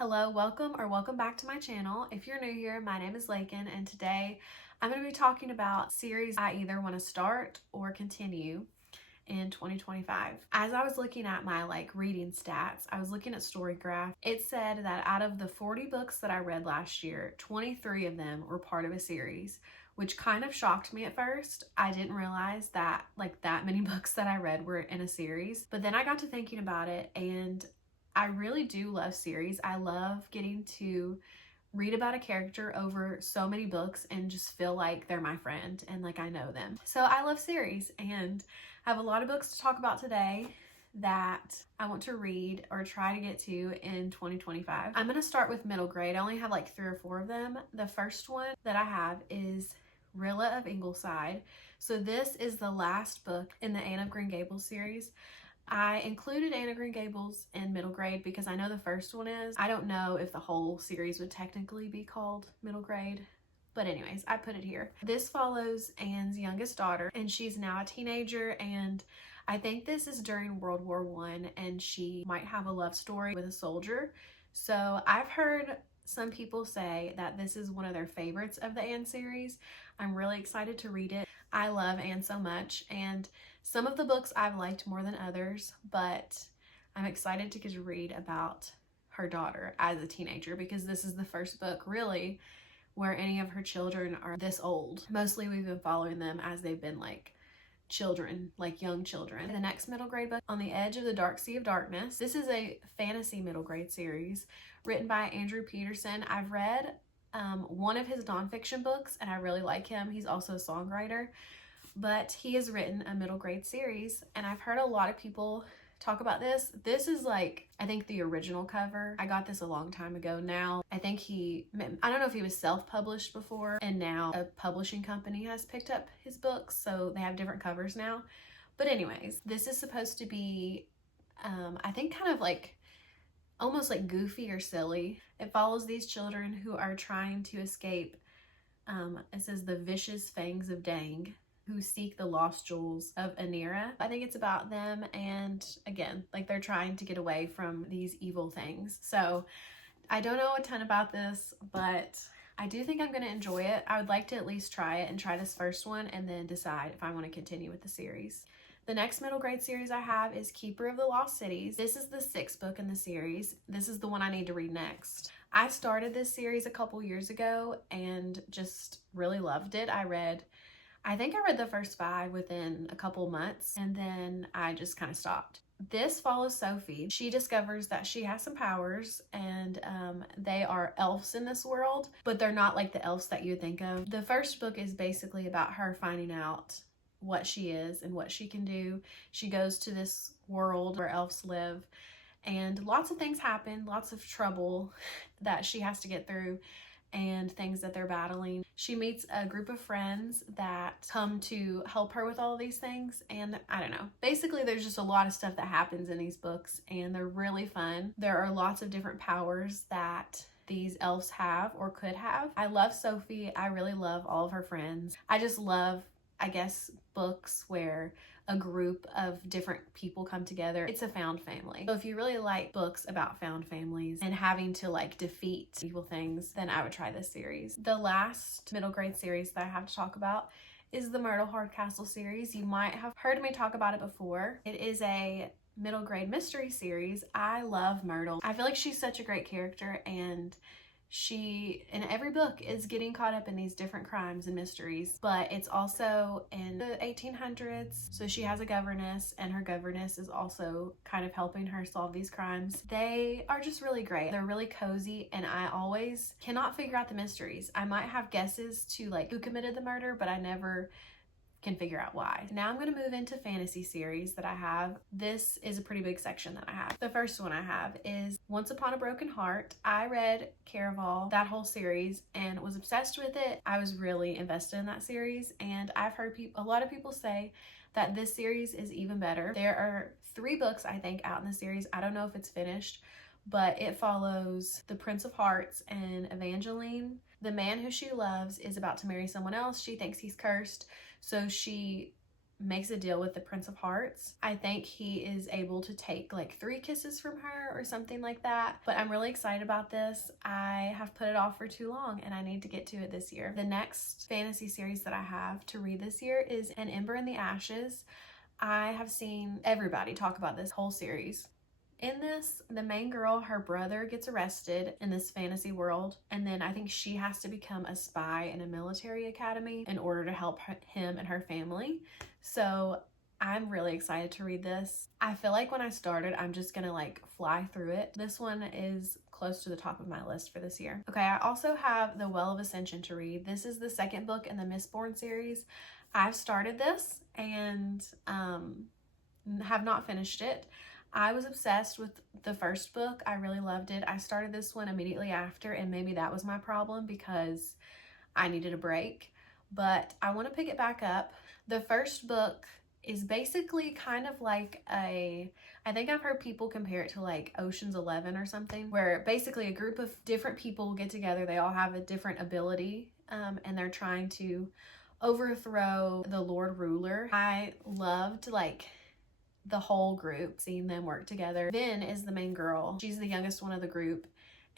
Hello, welcome back to my channel. If you're new here, my name is Lakin, and today I'm going to be talking about series I either want to start or continue in 2025. As I was looking at my reading stats, I was looking at Storygraph. It said that out of the 40 books that I read last year, 23 of them were part of a series, which kind of shocked me at first. I didn't realize that that many books that I read were in a series, but then I got to thinking about it, and I really do love series. I love getting to read about a character over so many books and just feel like they're my friend and I know them. So I love series, and I have a lot of books to talk about today that I want to read or try to get to in 2025. I'm going to start with middle grade. I only have 3 or 4 of them. The first one that I have is Rilla of Ingleside. So this is the last book in the Anne of Green Gables series. I included Anne of Green Gables in middle grade because I know the first one is. I don't know if the whole series would technically be called middle grade, but anyways, I put it here. This follows Anne's youngest daughter, and she's now a teenager, and I think this is during World War I, and she might have a love story with a soldier. So I've heard some people say that this is one of their favorites of the Anne series. I'm really excited to read it. I love Anne so much, and some of the books I've liked more than others, but I'm excited to get to read about her daughter as a teenager because this is the first book really where any of her children are this old. Mostly we've been following them as they've been children, young children. The next middle grade book, On the Edge of the Dark Sea of Darkness. This is a fantasy middle grade series written by Andrew Peterson. I've read one of his nonfiction books and I really like him. He's also a songwriter, but he has written a middle grade series, and I've heard a lot of people talk about this. This is I think the original cover. I got this a long time ago now. I think I don't know if he was self-published before, and now a publishing company has picked up his books, so they have different covers now. But anyways, this is supposed to be, I think kind of almost goofy or silly. It follows these children who are trying to escape, it says the vicious fangs of Dang, who seek the lost jewels of Anira. I think it's about them, and again, they're trying to get away from these evil things. So I don't know a ton about this, but I do think I'm going to enjoy it. I would like to at least try it and try this first one and then decide if I want to continue with the series. The next middle grade series I have is Keeper of the Lost Cities. This is the 6th book in the series. This is the one I need to read next. I started this series a couple years ago and just really loved it. I think I read the first 5 within a couple months, and then I just kind of stopped. This follows Sophie. She discovers that she has some powers, and they are elves in this world, but they're not like the elves that you would think of. The first book is basically about her finding out what she is and what she can do. She goes to this world where elves live, and lots of things happen, lots of trouble that she has to get through, and things that they're battling. She meets a group of friends that come to help her with all of these things, and I don't know. Basically, there's just a lot of stuff that happens in these books, and they're really fun. There are lots of different powers that these elves have or could have. I love Sophie. I really love all of her friends. I just love, I guess, books where a group of different people come together. It's a found family. So if you really like books about found families and having to defeat evil things, then I would try this series. The last middle grade series that I have to talk about is the Myrtle Hardcastle series. You might have heard me talk about it before. It is a middle grade mystery series. I love Myrtle. I feel like she's such a great character, and she, in every book, is getting caught up in these different crimes and mysteries, but it's also in the 1800s. So she has a governess, and her governess is also kind of helping her solve these crimes. They are just really great. They're really cozy, and I always cannot figure out the mysteries. I might have guesses to who committed the murder, but I never can figure out why. Now I'm going to move into fantasy series that I have. This is a pretty big section that I have. The first one I have is Once Upon a Broken Heart. I read Caraval, that whole series, and was obsessed with it. I was really invested in that series, and I've heard a lot of people say that this series is even better. There are 3 books, I think, out in the series. I don't know if it's finished, but it follows the Prince of Hearts and Evangeline. The man who she loves is about to marry someone else. She thinks he's cursed, so she makes a deal with the Prince of Hearts. I think he is able to take like 3 kisses from her or something like that. But I'm really excited about this. I have put it off for too long and I need to get to it this year. The next fantasy series that I have to read this year is An Ember in the Ashes. I have seen everybody talk about this whole series. In this, the main girl, her brother gets arrested in this fantasy world, and then I think she has to become a spy in a military academy in order to help him and her family. So I'm really excited to read this. I feel like when I started, I'm just gonna like fly through it. This one is close to the top of my list for this year. Okay, I also have The Well of Ascension to read. This is the second book in the Mistborn series. I've started this and have not finished it. I was obsessed with the first book. I really loved it. I started this one immediately after, and maybe that was my problem because I needed a break. But I want to pick it back up. The first book is basically kind of like I think I've heard people compare it to like Ocean's 11 or something, where basically a group of different people get together. They all have a different ability, and they're trying to overthrow the Lord Ruler. I loved like the whole group, seeing them work together. Vin is the main girl. She's the youngest one of the group,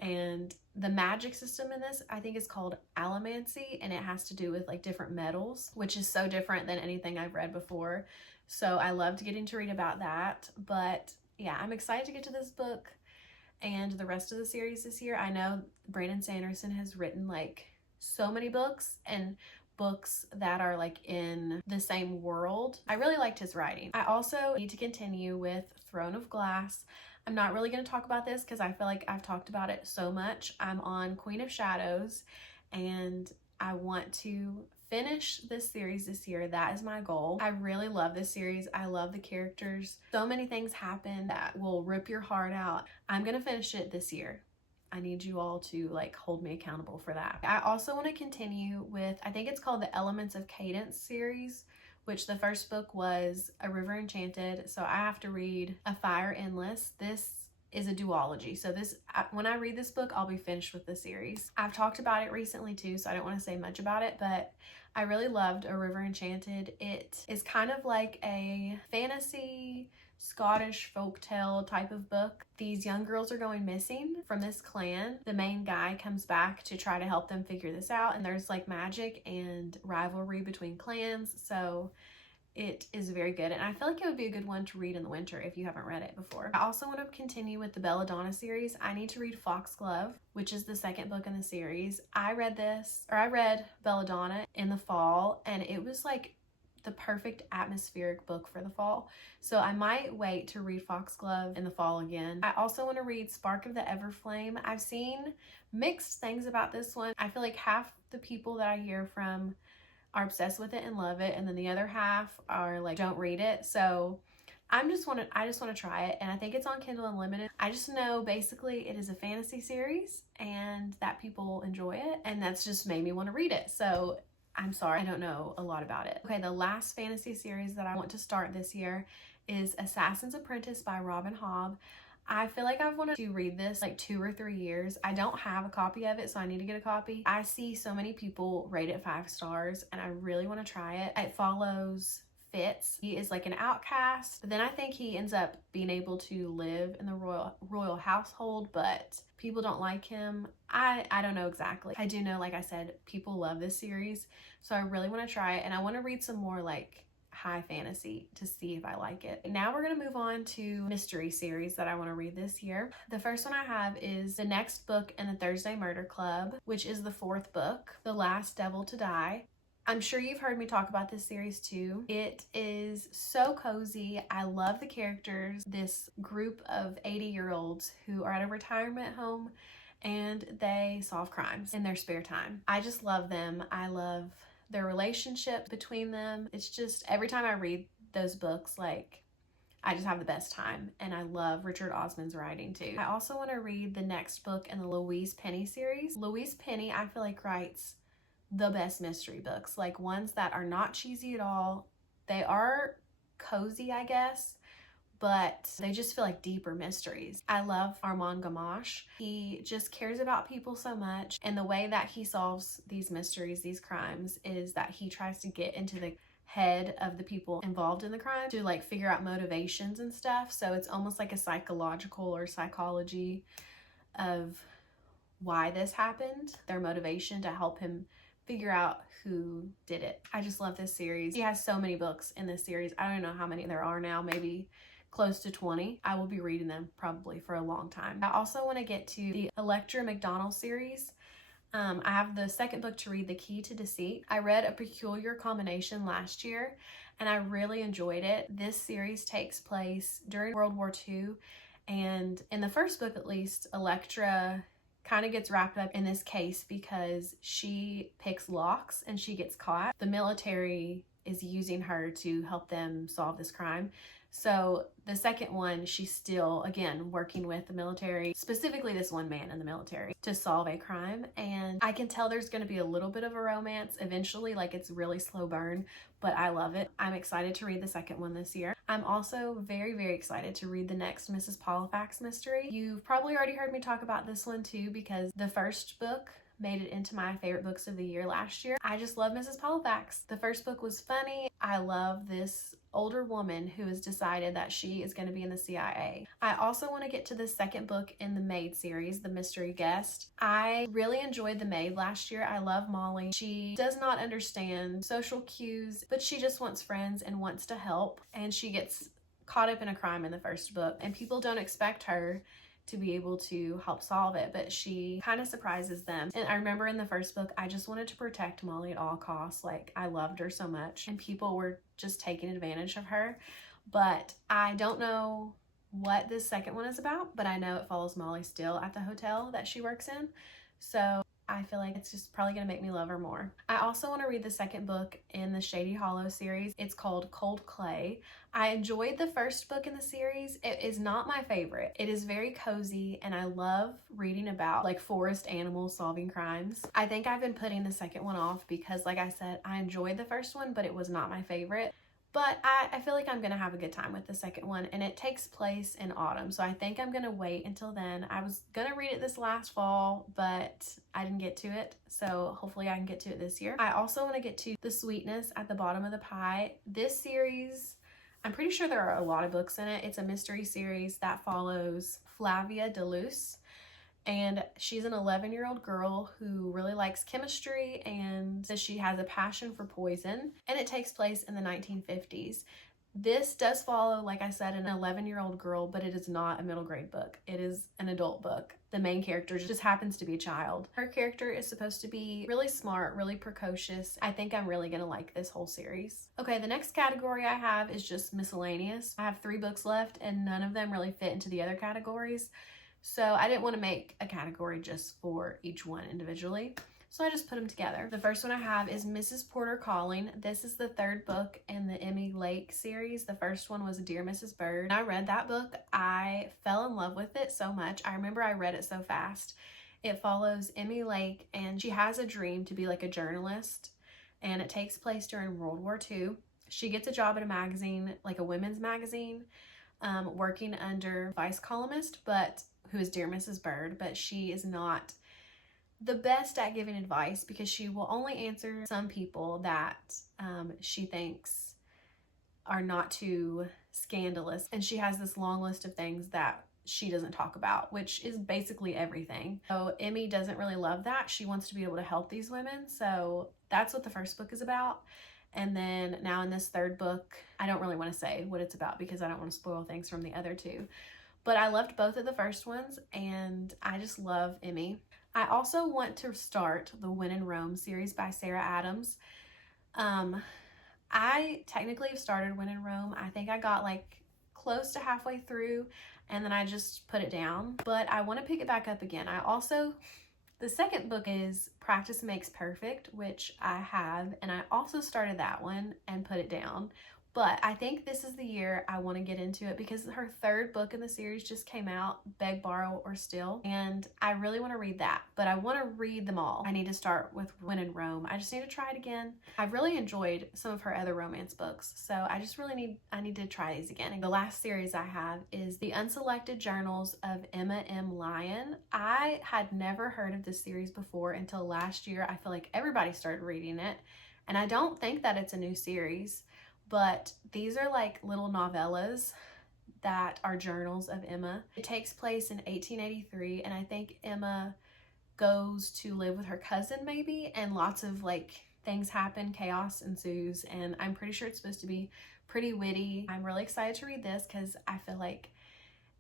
and the magic system in this I think is called allomancy, and it has to do with like different metals, which is so different than anything I've read before. So I loved getting to read about that. But yeah, I'm excited to get to this book and the rest of the series this year. I know Brandon Sanderson has written like so many books, and books that are like in the same world. I really liked his writing. I also need to continue with Throne of Glass. I'm not really going to talk about this because I feel like I've talked about it so much. I'm on Queen of Shadows and I want to finish this series this year. That is my goal. I really love this series. I love the characters. So many things happen that will rip your heart out. I'm going to finish it this year. I need you all to like hold me accountable for that. I also want to continue with, I think it's called the Elements of Cadence series, which the first book was A River Enchanted. So I have to read A Fire Endless. This is a duology. So when I read this book, I'll be finished with the series. I've talked about it recently too, so I don't want to say much about it, but I really loved A River Enchanted. It is kind of like a fantasy Scottish folktale type of book. These young girls are going missing from this clan. The main guy comes back to try to help them figure this out, and there's like magic and rivalry between clans, so it is very good, and I feel like it would be a good one to read in the winter if you haven't read it before. I also want to continue with the Belladonna series. I need to read Foxglove, which is the second book in the series. I read Belladonna in the fall, and it was like the perfect atmospheric book for the fall. So I might wait to read Foxglove in the fall again. I also want to read Spark of the Everflame. I've seen mixed things about this one. I feel like half the people that I hear from are obsessed with it and love it, and then the other half are like, don't read it. So I just want to try it, and I think it's on Kindle Unlimited. I just know basically it is a fantasy series and that people enjoy it, and that's just made me want to read it. So I'm sorry, I don't know a lot about it. Okay, the last fantasy series that I want to start this year is Assassin's Apprentice by Robin Hobb. I feel like I've wanted to read this like 2 or 3 years. I don't have a copy of it, so I need to get a copy. I see so many people rate it 5 stars, and I really want to try it. It follows Fitz. He is like an outcast, but then I think he ends up being able to live in the royal household, but people don't like him. I don't know exactly. I do know, like I said, people love this series, so I really want to try it, and I want to read some more like high fantasy to see if I like it. Now we're going to move on to mystery series that I want to read this year. The first one I have is the next book in the Thursday Murder Club, which is the 4th book, The Last Devil to Die. I'm sure you've heard me talk about this series too. It is so cozy. I love the characters. This group of 80-year-olds who are at a retirement home and they solve crimes in their spare time. I just love them. I love their relationship between them. It's just, every time I read those books, like, I just have the best time, and I love Richard Osman's writing too. I also want to read the next book in the Louise Penny series. Louise Penny, I feel like, writes the best mystery books, like ones that are not cheesy at all. They are cozy, I guess, but they just feel like deeper mysteries. I love Armand Gamache. He just cares about people so much, and the way that he solves these mysteries, these crimes, is that he tries to get into the head of the people involved in the crime to like figure out motivations and stuff. So it's almost like a psychological or psychology of why this happened, their motivation to help him figure out who did it. I just love this series. He has so many books in this series. I don't know how many there are now, maybe close to 20. I will be reading them probably for a long time. I also want to get to the Electra McDonald series. I have the second book to read, The Key to Deceit. I read A Peculiar Combination last year and I really enjoyed it. This series takes place during World War II, and in the first book at least, Electra kind of gets wrapped up in this case because she picks locks and she gets caught. The military is using her to help them solve this crime. So the second one, she's still, again, working with the military, specifically this one man in the military, to solve a crime. And I can tell there's going to be a little bit of a romance eventually, like it's really slow burn, but I love it. I'm excited to read the second one this year. I'm also very, very excited to read the next Mrs. Polifax mystery. You've probably already heard me talk about this one too, because the first book made it into my favorite books of the year last year. I just love Mrs. Polifax. The first book was funny. I love this older woman who has decided that she is going to be in the CIA. I also want to get to the second book in the Maid series, The Mystery Guest. I really enjoyed The Maid last year. I love Molly. She does not understand social cues, but she just wants friends and wants to help. And she gets caught up in a crime in the first book, and people don't expect her to be able to help solve it, but she kind of surprises them. And I remember in the first book, I just wanted to protect Molly at all costs. Like, I loved her so much, and people were just taking advantage of her. But I don't know what this second one is about, but I know it follows Molly still at the hotel that she works in. So I feel like it's just probably going to make me love her more. I also want to read the second book in the Shady Hollow series. It's called Cold Clay. I enjoyed the first book in the series. It is not my favorite. It is very cozy, and I love reading about like forest animals solving crimes. I think I've been putting the second one off because, like I said, I enjoyed the first one, but it was not my favorite. But I feel like I'm going to have a good time with the second one, and it takes place in autumn. So I think I'm going to wait until then. I was going to read it this last fall, but I didn't get to it. So hopefully I can get to it this year. I also want to get to The Sweetness at the Bottom of the Pie. This series, I'm pretty sure there are a lot of books in it. It's a mystery series that follows Flavia DeLuce. And she's an 11-year-old girl who really likes chemistry and says she has a passion for poison. And it takes place in the 1950s. This does follow, like I said, an 11-year-old girl, but it is not a middle grade book. It is an adult book. The main character just happens to be a child. Her character is supposed to be really smart, really precocious. I think I'm really gonna like this whole series. Okay, the next category I have is just miscellaneous. I have 3 books left, and none of them really fit into the other categories. So I didn't want to make a category just for each one individually. So I just put them together. The first one I have is Mrs. Porter Calling. This is the 3rd book in the Emmy Lake series. The first one was Dear Mrs. Bird. When I read that book, I fell in love with it so much. I remember I read it so fast. It follows Emmy Lake, and she has a dream to be like a journalist, and it takes place during World War II. She gets a job at a magazine, like a women's magazine, working under vice columnist, who is Dear Mrs. Bird, but she is not the best at giving advice because she will only answer some people that she thinks are not too scandalous. And she has this long list of things that she doesn't talk about, which is basically everything. So Emmy doesn't really love that. She wants to be able to help these women. So that's what the first book is about. And then now in this 3rd book, I don't really want to say what it's about because I don't want to spoil things from the other 2. But I loved both of the first ones, and I just love Emmy. I also want to start the When in Rome series by Sarah Adams. I technically have started When in Rome. I think I got like close to halfway through, and then I just put it down. But I want to pick it back up again. The second book is Practice Makes Perfect, which I have, and I also started that one and put it down. But I think this is the year I want to get into it because her 3rd book in the series just came out, Beg, Borrow, or Steal. And I really want to read that, but I want to read them all. I need to start with When in Rome. I just need to try it again. I've really enjoyed some of her other romance books, so I need to try these again. And the last series I have is The Unselected Journals of Emma M. Lyon. I had never heard of this series before until last year. I feel like everybody started reading it. And I don't think that it's a new series, but these are like little novellas that are journals of Emma. It takes place in 1883, and I think Emma goes to live with her cousin maybe, and lots of like things happen, chaos ensues, and I'm pretty sure it's supposed to be pretty witty. I'm really excited to read this because I feel like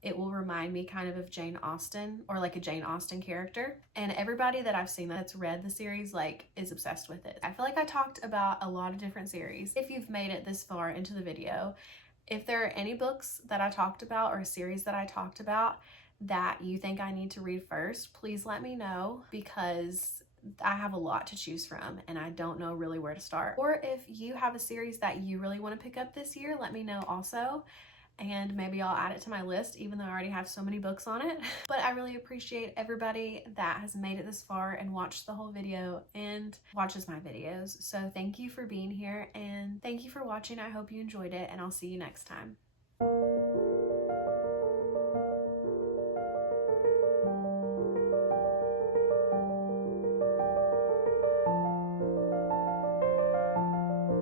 it will remind me kind of Jane Austen, or like a Jane Austen character. And everybody that I've seen that's read the series like is obsessed with it. I feel like I talked about a lot of different series. If you've made it this far into the video, if there are any books that I talked about or a series that I talked about that you think I need to read first, please let me know, because I have a lot to choose from and I don't know really where to start. Or if you have a series that you really want to pick up this year, let me know also, and maybe I'll add it to my list, even though I already have so many books on it. But I really appreciate everybody that has made it this far and watched the whole video and watches my videos. So thank you for being here, and thank you for watching. I hope you enjoyed it, and I'll see you next time.